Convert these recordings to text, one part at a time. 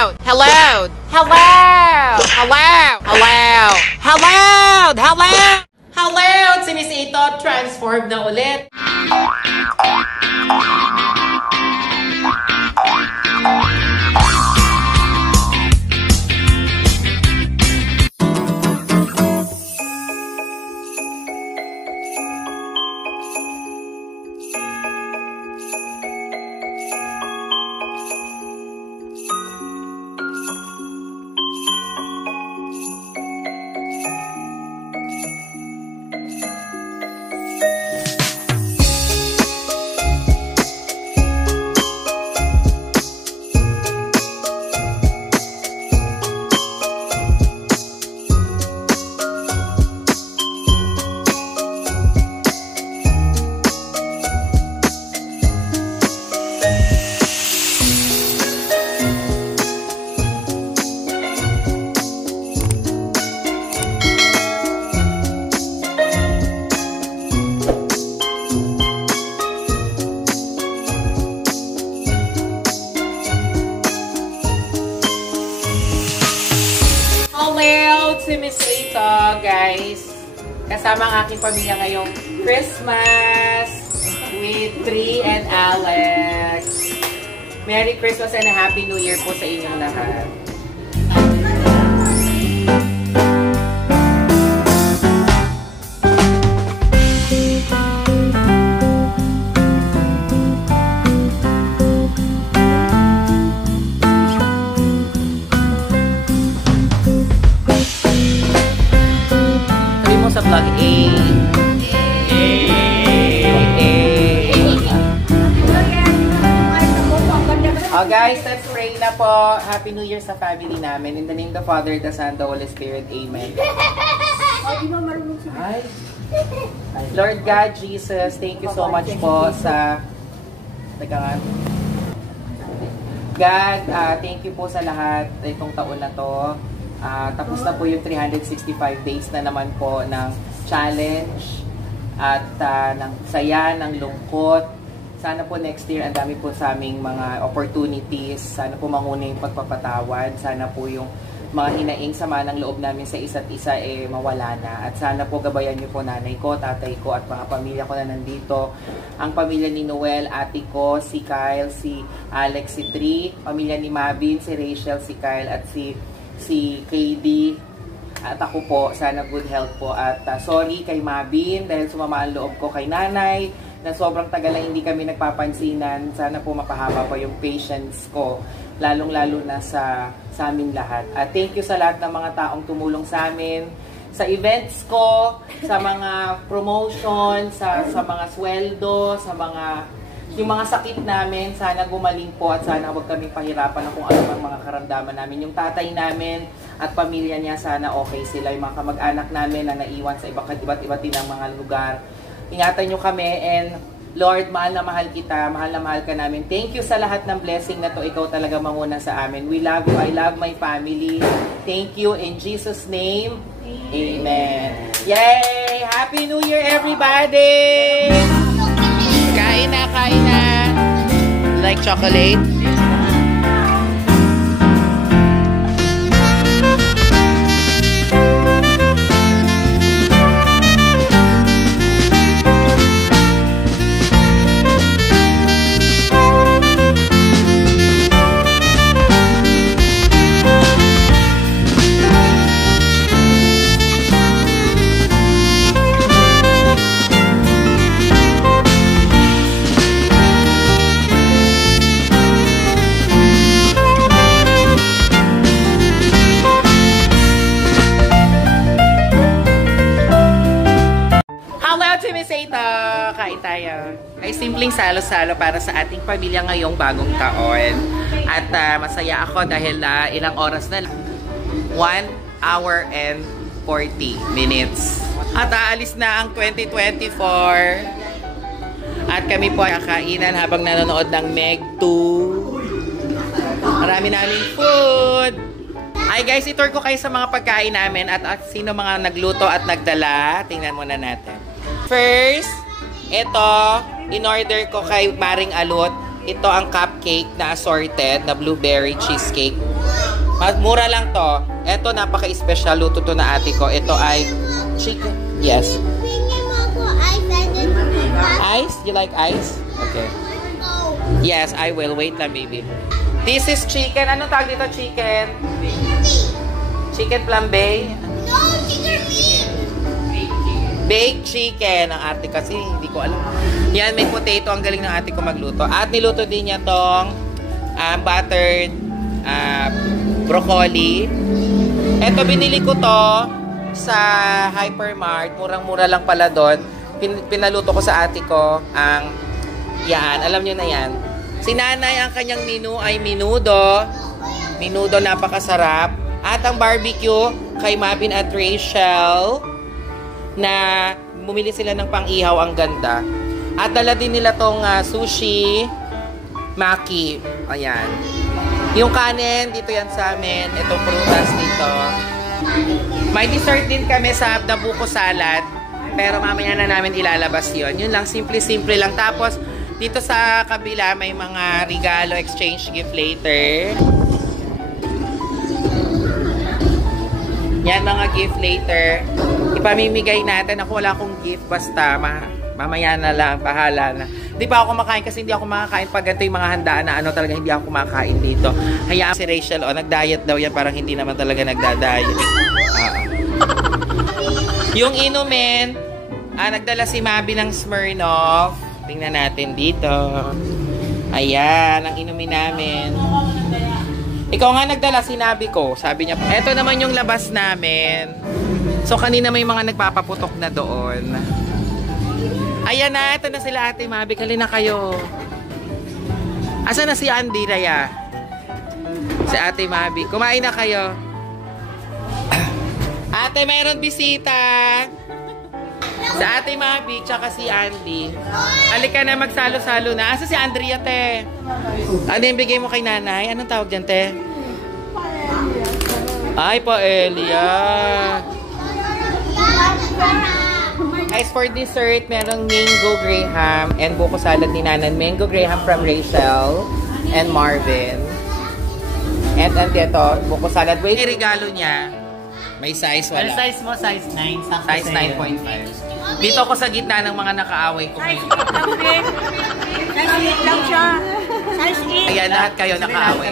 Hello! Hello! Hello! Hello! Hello! Hello! Hello! Hello! Si Miss Ito, transform na ulit. Si Miss Ito, guys. Kasama ang aking pamilya ngayong Christmas with Tree and Alex. Merry Christmas and a Happy New Year po sa inyong lahat. Sa vlog A. Oh guys, let's pray na po. Happy New Year sa family namin. In the name of the Father, the Son, the Holy Spirit. Amen. Hi. Lord God, Jesus, thank you so much po sa God, thank you po sa lahat itong taon na to. Tapos na po yung 365 days na naman po ng challenge at ng saya, ng lungkot. Sana po next year ang dami po sa aming mga opportunities. Sana po manguna yung pagpapatawad. Sana po yung mga hinaing sama ng loob namin sa isa't isa mawala na. At sana po gabayan niyo po nanay ko, tatay ko at mga pamilya ko na nandito. Ang pamilya ni Noel, ate ko, si Kyle, si Alex, si Tree, pamilya ni Mabin, si Rachel, si Kyle at si KD at ako po, sana good health po at sorry kay Mabin dahil sumama ang loob ko kay nanay na sobrang tagal na hindi kami nagpapansinan. Sana po mapahaba pa yung patience ko lalong-lalo na sa amin lahat. At thank you sa lahat ng mga taong tumulong sa amin sa events ko, sa mga promotion, sa mga sweldo, sa yung mga sakit namin, sana gumaling po at sana huwag kami pahirapan ng kung ano pang mga karamdaman namin. Yung tatay namin at pamilya niya, sana okay sila. Yung mga kamag-anak namin na naiwan sa iba't din ang mga lugar. Ingatan nyo kami and Lord, mahal na mahal kita, mahal na mahal ka namin. Thank you sa lahat ng blessing na to. Ikaw talaga manguna sa amin. We love you. I love my family. Thank you in Jesus' name. Amen. Yay! Happy New Year, everybody! Kain na, kain na. Like chocolate? Kain tayo. Ay simpleng salo-salo para sa ating pamilya ngayong bagong taon. At masaya ako dahil ilang oras na lang. 1 hour and 40 minutes. At aalis na ang 2024. At kami po ay kakainan habang nanonood ng Meg 2. Marami naming food. Ay guys, itour ko kayo sa mga pagkain namin at sino mga nagluto at nagdala. Tingnan muna natin. First, ito, in-order ko kay Maring Alot. Ito ang cupcake na assorted na blueberry cheesecake. Mura lang to. Ito, napaka-special. Luto to na ate ko. Ito ay chicken. Yes. Ice? You like ice? Okay. Yes, I will. Wait lang, baby. This is chicken. Anong tawag dito? Chicken? Chicken flambe? No, chicken meat. Baked chicken. Ang ate kasi, hindi ko alam. Yan, may potato. Ang galing ng ate ko magluto. At niluto din niya tong buttered broccoli. Ito, binili ko to sa Hypermart. Murang-mura lang pala doon. Pinaluto ko sa ate ko ang yan. Alam nyo na yan. Si nanay, ang kanyang menu ay menudo. Menudo, napakasarap. At ang barbecue kay Mabin at Rachel na bumili sila ng pang-ihaw. Ang ganda. At dala din nila tong sushi maki. Ayan. Yung kanin, dito yan sa amin. Itong prutas dito. May dessert din kami sa Nabuko salad. Pero mamaya na namin ilalabas yon. Yun lang, simple-simple lang. Tapos, dito sa kabila, may mga regalo, exchange gift later. Yan, mga gift later. Ipamimigay natin. Ako wala akong gift. Basta, mamaya na lang. Bahala na. Hindi pa ako kumakain kasi hindi ako makakain pag ganito yung mga handaan na ano talaga hindi ako kumakain dito. Hayaan si Rachel, nag-diet daw yan. Parang hindi naman talaga nagda-diet. Yung inumin, nagdala si Mabi ng Smirnoff. Tingnan natin dito. Ayan, ang inumin namin. Ikaw nga nagdala, sinabi ko. Sabi niya, eto naman yung labas namin. So, kanina may mga nagpapaputok na doon. Ayan na, ito na sila ate Mabi. Kali na kayo. Asa na si Andy, Raya? Si ate Mabi. Kumain na kayo. Ate, mayroon bisita. Si ate Mabi, tsaka si Andy. Halika na, magsalo-salo na. Asa si Andrea, te? Ano yung bigay mo kay nanay? Anong tawag dyan, te? Ay, Paelia. As for dessert, merong mango graham and buko salad ni Nanan. Mango graham from Rachel and Marvin. And dito, buko salad. Wait, yung regalo niya. May size, wala. Ano size mo? Size 9. Size 9.5. Dito ako sa gitna ng mga nakaaway ko ngayon. Size 8 lang siya. Size 8. Ayan, lahat kayo nakaaway.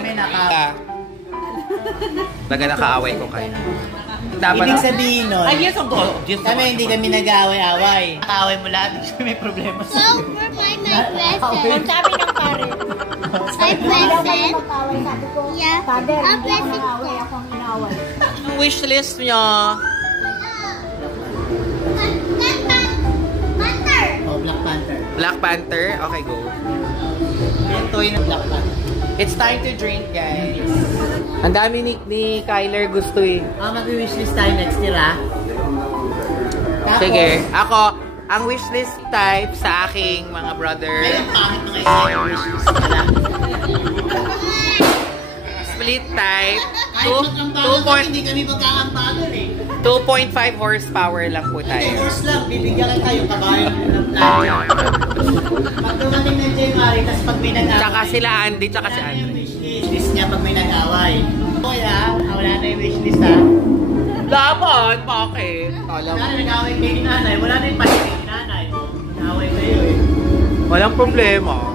Talaga nakaaway ko kayo. Dapat Ibig sabihin nun, ay, yes, ang obvious. kami hindi kami nag-aaway-away. Nakaaway mo lahat, hindi siya may problema sa So, for my present. Ang sabi ng pare. My present. Yeah. Ang present ko. Ang wishlist niyo. Panther. Oh, Black Panther. Black Panther? Okay, go. Yung toy ng Black Panther. It's time to drink, guys. Ang dami ni Kyler gusto eh. Mag-wishlist tayo next year, ha? Tapos, Sige. Ako, ang wishlist type sa aking mga brother. Ayun, pangit na kayo yung wishlist pala. Split type. Kahit magkambagan kami, hindi kami magkakambagan eh. 2.5 horsepower lang po Hindi, tayo. horse lang, bibigyan ka tayo kabayo ng plan. Pag dumating ng January, tapos pag may nag-away. Tsaka sila Andy, tsaka si Wala na Andy. yung wishlist niya pag may nag-away. Okay ha, wala na yung wishlist ha. Laban! Bakit? Wala na nag-away kayo ni nanay, wala na yung pati ni nanay. Nag-away kayo eh. Walang problema.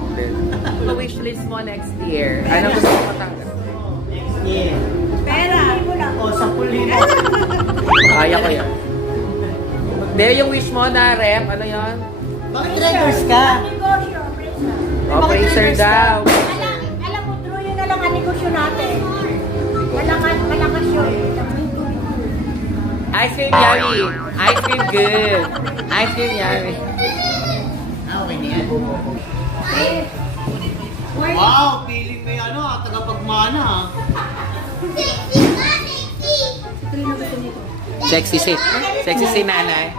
Ano wishlist mo next year? Ano gusto mo matanggap? Next year. Pera. O, 10,000. Kaya ko yan. Hindi, yung wish mo na rep, ano yan? Bakit traders ka? Negosyo. Operator daw. Alam mo, true yun na lang ang negosyo natin. Malakas yun. Ice cream yummy. Ice cream good. Ice cream yummy. Okay na yan. Wow, feeling may tagapagmana. Sexy si. Sexy si nanay.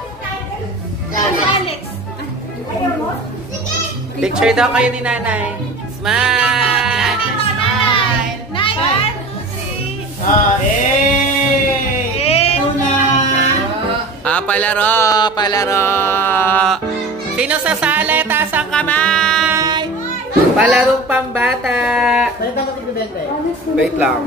Alex. Picture daw kayo ni nanay. Smile! Smile! Nine. Hey! Una! Palaro! Palaro! Sino sasali? Taas ang kamay! Palarong pambata! Balitan ko tigil 20. Wait lang.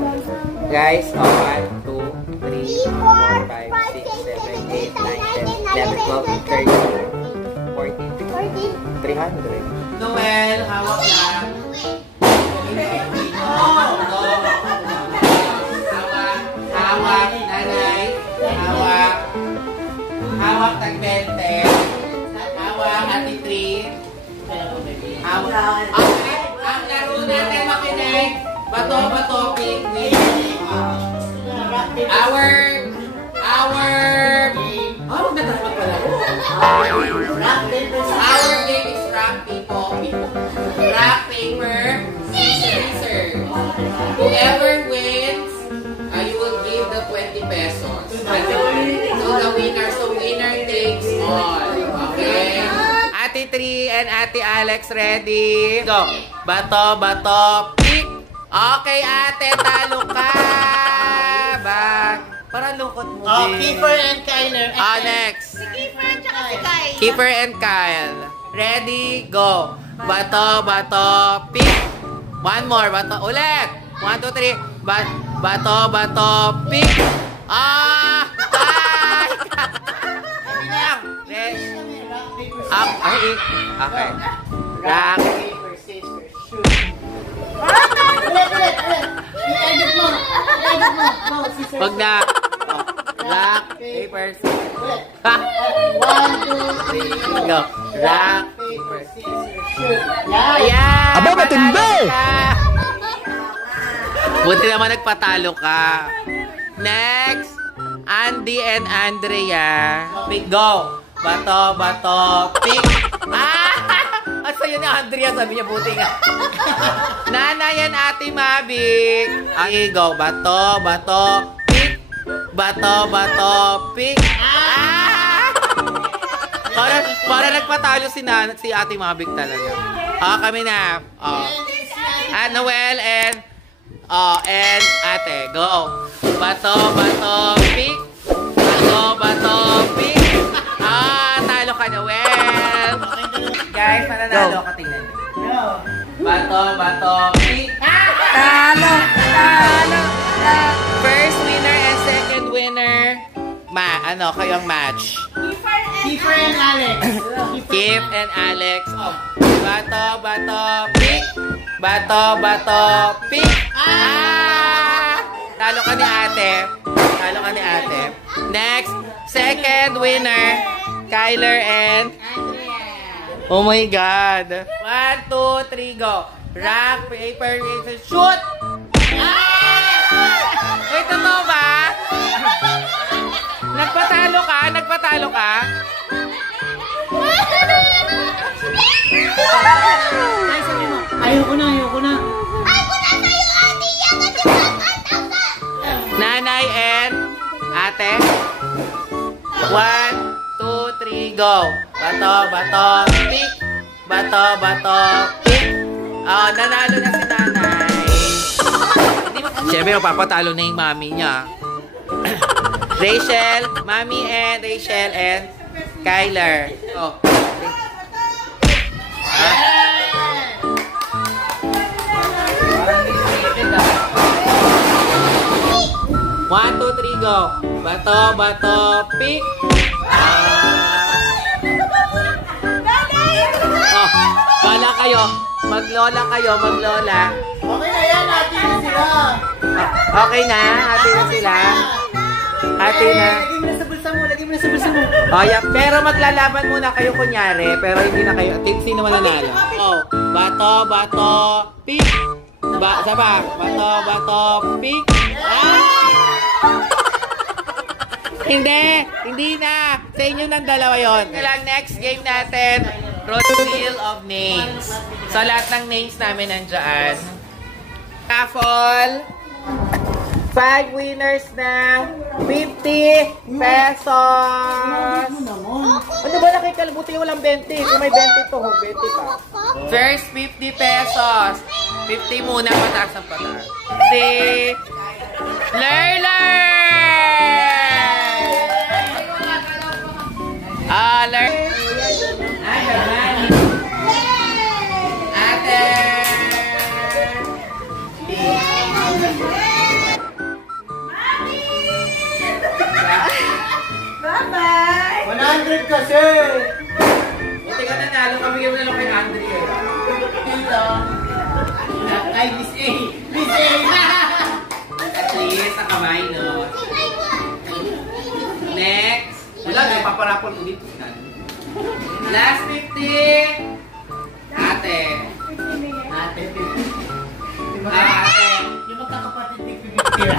Guys, 1, 2, 3, 4, 5, 6, 7, 8, 9, 10, 11, 12, 13, 14, 300. Noel, hawak lang. Hawak, nanay. Hawak. Hawak, tag-20. Hawak, ati 3. Hawak. Ang laro natin, makinig. Bato, picnic. Our game is rock, paper, scissors. Whoever wins, you will give the 20 pesos. So the winner takes all. Okay? Ate 3 and Ate Alex, ready? Go. Bato, pick. Okay, ate, talo ka. Back. Para lungkot mo din. Keeper and Kyler. Next. Si Kiefer at si Kyle. Keeper and Kyle. Ready, go. Bato, pick. One more, bato. Ulit. 1, 2, 3. Bato, pick. Bye! Okay. Rock. Paper, scissors, shoot. Ulit. I-edit mo. Go, scissors. Wag na. Rock, paper, scissors. Ulit. 1, 2, 3, Go. Rock, paper, scissors, shoot. Ayan! Aba, matindi! Buti naman nagpatalo ka. Next, Andy and Andrea. Pick, go. Bato, pick. Ang sayo ni Andrea, sabi niya, buti nga. Nanay and Ate Mabik. Okay, go. Bato, pick. Bato, pick. Para nagpatalo si Ate Mabik talaga. Kami na. Noel and Ate, go. Bato, pick. Bato, pick. Talo ka, Noel. Guys, mananalo ka, tingnan. Bato, pick. Talo. First winner and second winner. Kayo ang match. Keeper and Alex. Kip and Alex. Bato, pick. Bato, pick. Talo ka ni ate. Next, second winner, Kyler and oh my God. 1, 2, 3, go. Rock, paper, scissors, shoot! Wait, totoo ba? Nagpatalo ka? Ayoko na. Nanay and ate. 1, 2, 3, go. Bato, pick. Bato, pick. Nanalo na si nanay. Siyempre, papatalo na yung mami niya. Rachel, Mami and Rachel and Kyler. One, 2, 3, go. Bato, pick. Bala kayo. Maglola. Okay na yan, ate na sila. Okay na? Ate na sila? Ate na. Lagay mo na sa bulsa mo. Yeah, pero maglalaban muna kayo kunyari, pero hindi na kayo. Sino mananalo? Bato, pick. Saba. Bato, pick. Hindi na. Sa inyo ng dalawa yon. Next game natin, Reveal of Names. So, lahat ng names namin nandyan. Raffle. 5 winners na 50 pesos. Ano ba nakikalbuti yung walang 20? Kung may 20 to, 20 pa. First, 50 pesos. 50 muna, pataas ang pataas. Si Lerler! Ate! kasi! Buti ka nanalo, kabigyan mo na lang kay Andrea. Dito. Ay, Miss A! Miss A! At least, nakamay, no? Next. Wala, may paparapol ulit. Last 50. Ate. Ate, Ate. yung magkakapatid ni Pipipira.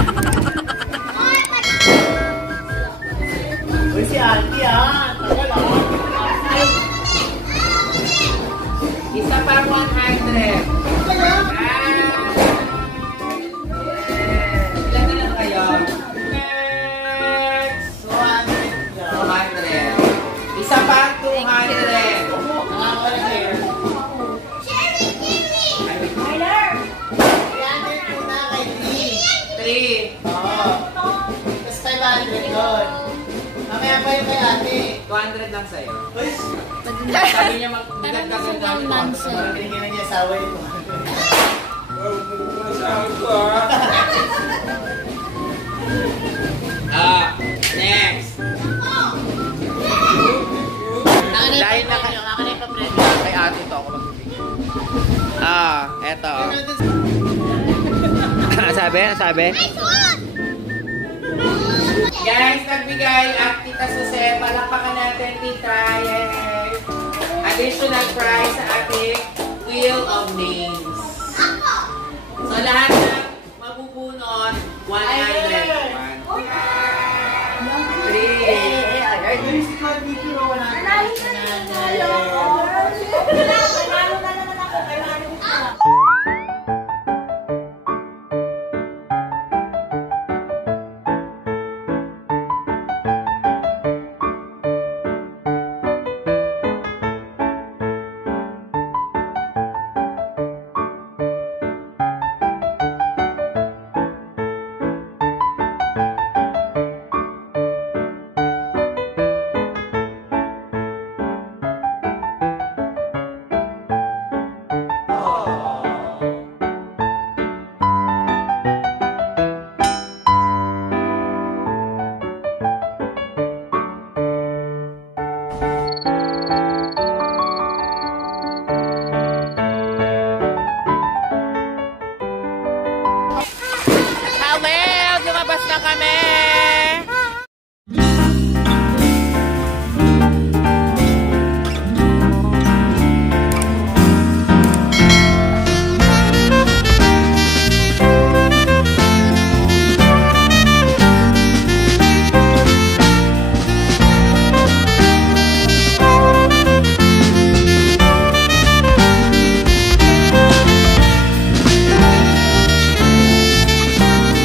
Uy, si Auntie ah! Tagal ah! Isa pang 100. Ilan na lang kayo? Next. 200 lang. 200. Isa pang 200. Nakakawala kayo. Kay 3. Oo. Tapos 500 doon. Mamaya pa yung kay ate. 200 lang sa'yo. Uy! Sabi niya magbigat ka sa dami. Binigyan na niya asawa yung 200. Next. Dahil na kay ate to ako magbibigay. Eto. Sabi? Guys, nagbigay ang Tita Jose. Palakpakan natin, Tita. Yay! Additional prize sa ating Wheel of Names. So, lahat ng mabubunot, 100. 1, 3. Lumabas na kami!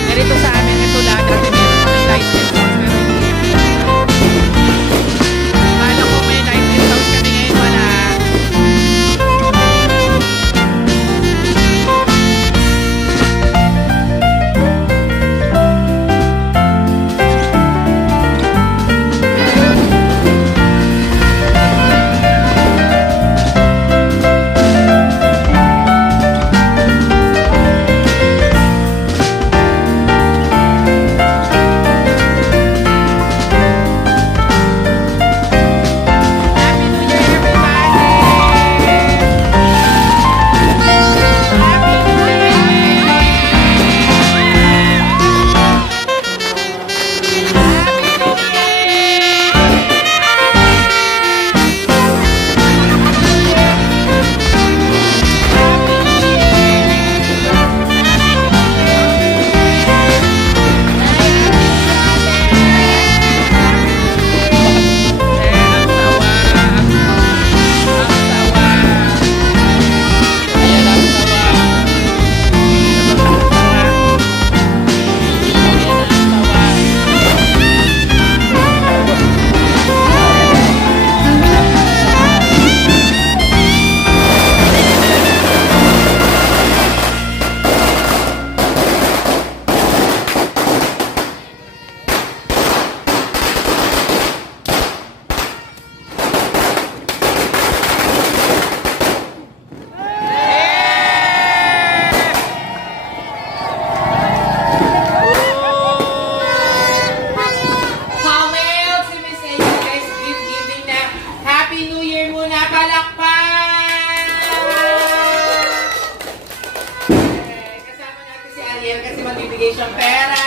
Ganito sa amin, ito lahat kasi meron kami bibigay siyang pera!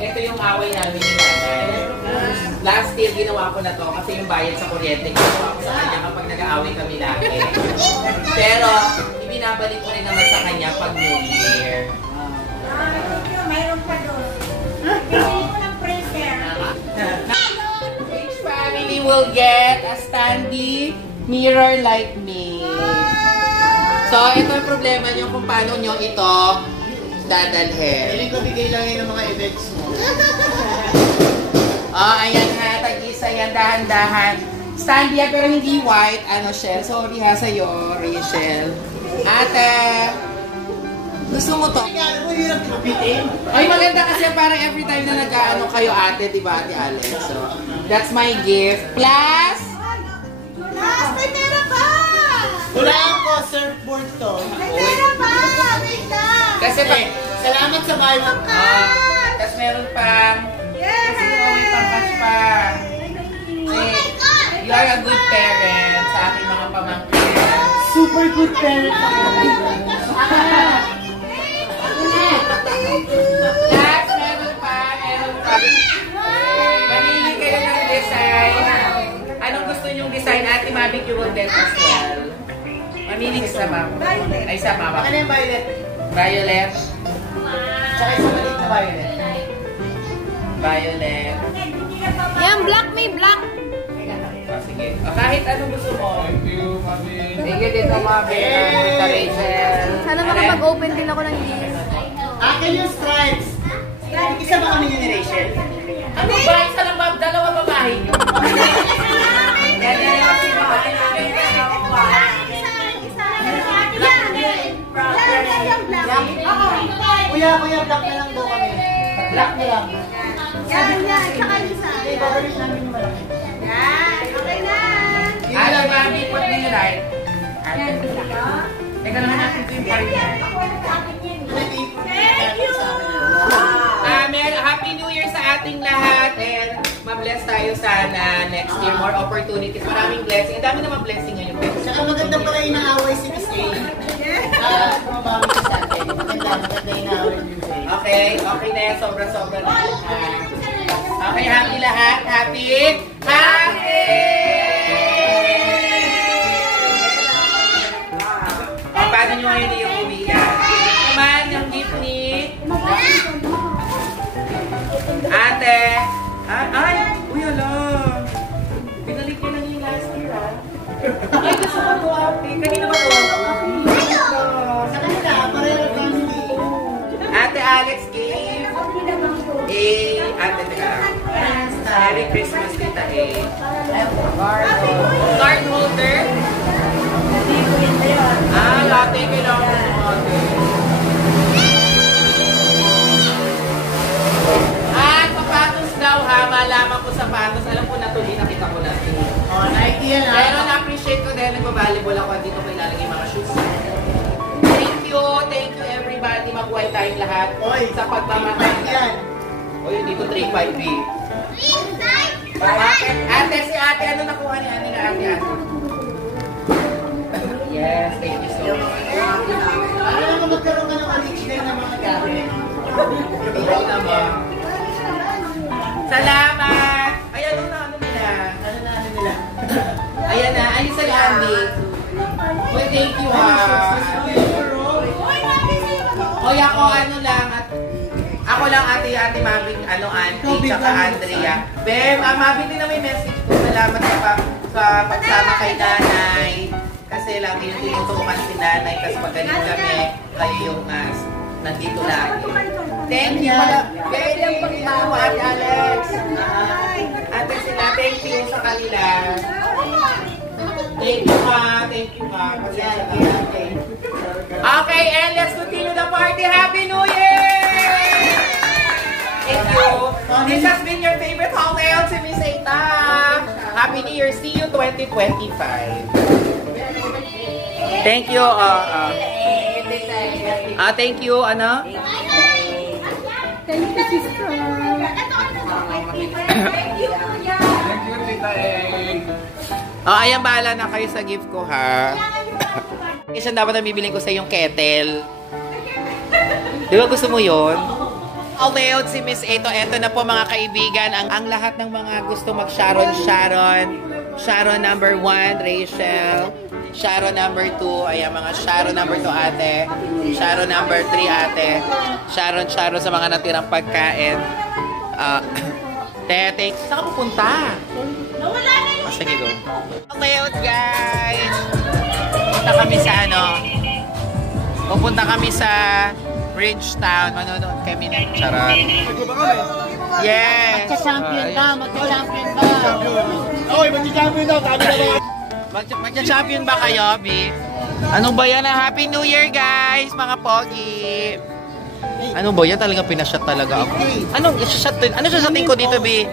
Ito yung away namin ni nanay. Last year, ginawa ko na to kasi yung bayad sa kuryente, ginawa ko sa kanya kapag nag-aaway kami lagi. Pero, ibinabalik ko rin naman sa kanya pag New Year. Mayroon pa doon. Hindi ko ng printer. Each family will get a standee mirror like me. So, ito yung problema nyo kung paano nyo ito dadalhin. Piling ko bigay lang yun ng mga events mo. Oh, ayan ha, tag-isa yan, dahan-dahan. Standee yan, pero hindi white. Ano siya? Sorry ha sa'yo, Rachel. Ate, gusto mo to? Ay, maganda kasi parang every time na nag-ano kayo ate, di ba, Ate Alex? So, that's my gift. Plus, May pera pa! Wala ako, surfboard to. May pera pa! Wait lang! kasi pa, Salamat sa bahay mo. tapos meron pang, kasi may pang-catch pa. You are a good parent sa aking mga pamangkin. Super good parent ako. Plus, meron pa. Mamili kayo ng design. Anong gusto nyong design? Ate Mavic, you will get as well. Mamili ka sa mama. Ay, sa mama. Baka na yung violet. Violet. Tsaka yung maliit na violet. Violet. Yan, black, may black. Oh, sige. O, kahit anong gusto mo. Thank you, Mami. Thank you dito, Mami. Tita Rachel. Sana makapag-open din ako ng list. Akin yung stripes. Isa ba kami yun ni Rachel? Ano ba? Isa lang ba? Dalawa babae nyo. Yan yung kasi babae namin. Kuya, black na lang daw kami. Black na lang. Yan. Tsaka isa. Ibabalik namin yung malaki. Yan. Okay na. Alam, Mami, what do you like? Teka naman natin ito yung partner. Thank you! Amen. Happy New Year sa ating lahat and ma-bless tayo sana next year. More opportunities. Maraming blessing. Ang dami naman blessing ngayon. Saka maganda pala inaaway si Miss A. Bumabawi siya sa atin. Maganda inaaway ni Miss A. Okay na yan. Sobra-sobra na yun. Okay, happy lahat. Happy! Paano nyo ngayon yung umiyak? Naman, yung gift ni Ate. Ay! Uy, ala! Pinalik niya lang yung last year, ha? Ay, gusto ko ito, Ate. Kanina ba ito? Sa kanila, pareho family. Ate Alex gave Ate, teka. Merry Christmas, Tita A. Card holder. Ate, kailangan mo ate. Sapatos daw ha. Malaman ko sapatos. Alam ko na tuloy, nakita ko na. Oh, Nike yan ha. Pero na-appreciate ko dahil nagbabalibol ako. Dito ko ilalagay mga shoes. Thank you everybody. Mabuhay tayong lahat. Oy, sa pagmamahal. yan. Oy, dito 3-5B. Ate, si ate, ano nakuha ni Ani na ate? Yes, thank you so much. Ano naman magkaroon ka ng original na mga gamit? Ikaw naman. Salamat! Ay, ano nila? Ano nila? Ayan na, ayun sa Andy. Well, thank you ha. Oy, ako ano lang, ako lang ate Mabing, auntie, tsaka Andrea. Bem, Mabing din na may message ko. Salamat sa pagsama kay nanay. Kasi lang tinutukan si nanay, kasi magaling kami. Kayo yung nandito lagi. Thank you. Thank you, Ate Alex. Ate sila, thank you sa kanila. Thank you ha. Okay, and let's continue the party. Happy New Year! Thank you. This has been your favorite holiday si Miss Eita. Happy New Year. See you 2025. Thank you. Thank you, ano? Thank you, sister. Ayan, bahala na kayo sa gift ko, ha? Kasi dapat na bibiling ko sa yung kettle. Di ba gusto mo yun? Allowed si Miss Eto. Eto na po mga kaibigan. Ang lahat ng mga gusto mag-Sharon. Sharon number 1, Rachel. Sharon number 2. Ayan, mga Sharon number 2 ate. Sharon number 3 ate. Sharon sa mga natirang pagkain. Tete, saan ka pupunta? Nawala na yun. Sige, go. Allowed, guys. Pupunta kami sa Bridgetown. Manonood kami ng charot. Yes. Magka-champion ka. Oy, magka-champion daw. Sabi na ba? Magka-champion ba kayo, B? Ano ba yan? Happy New Year, guys, mga pogi. Ano ba yan? Talagang pinashot talaga ako. Anong shot din? Ano sasating ko dito, B?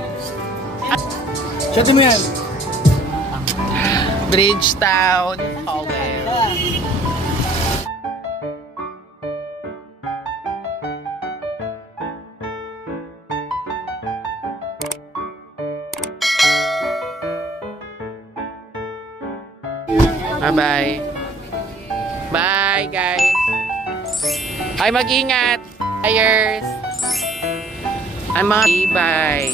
Shot mo yan. Bridgetown. Okay. Bye-bye. Bye, guys. Ay, mag-ingat. Ayers. Ay, mga bye.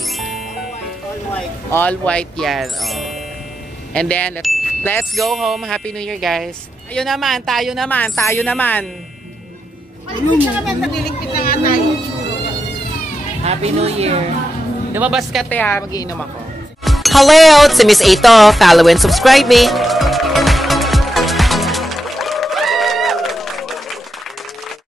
All white yan. Oh. And then, let's go home. Happy New Year, guys. Tayo naman. Happy New Year. Lumabas ka, te, ha? Mag-iinom ako. Hello! Si Miss Eto. Follow and subscribe me.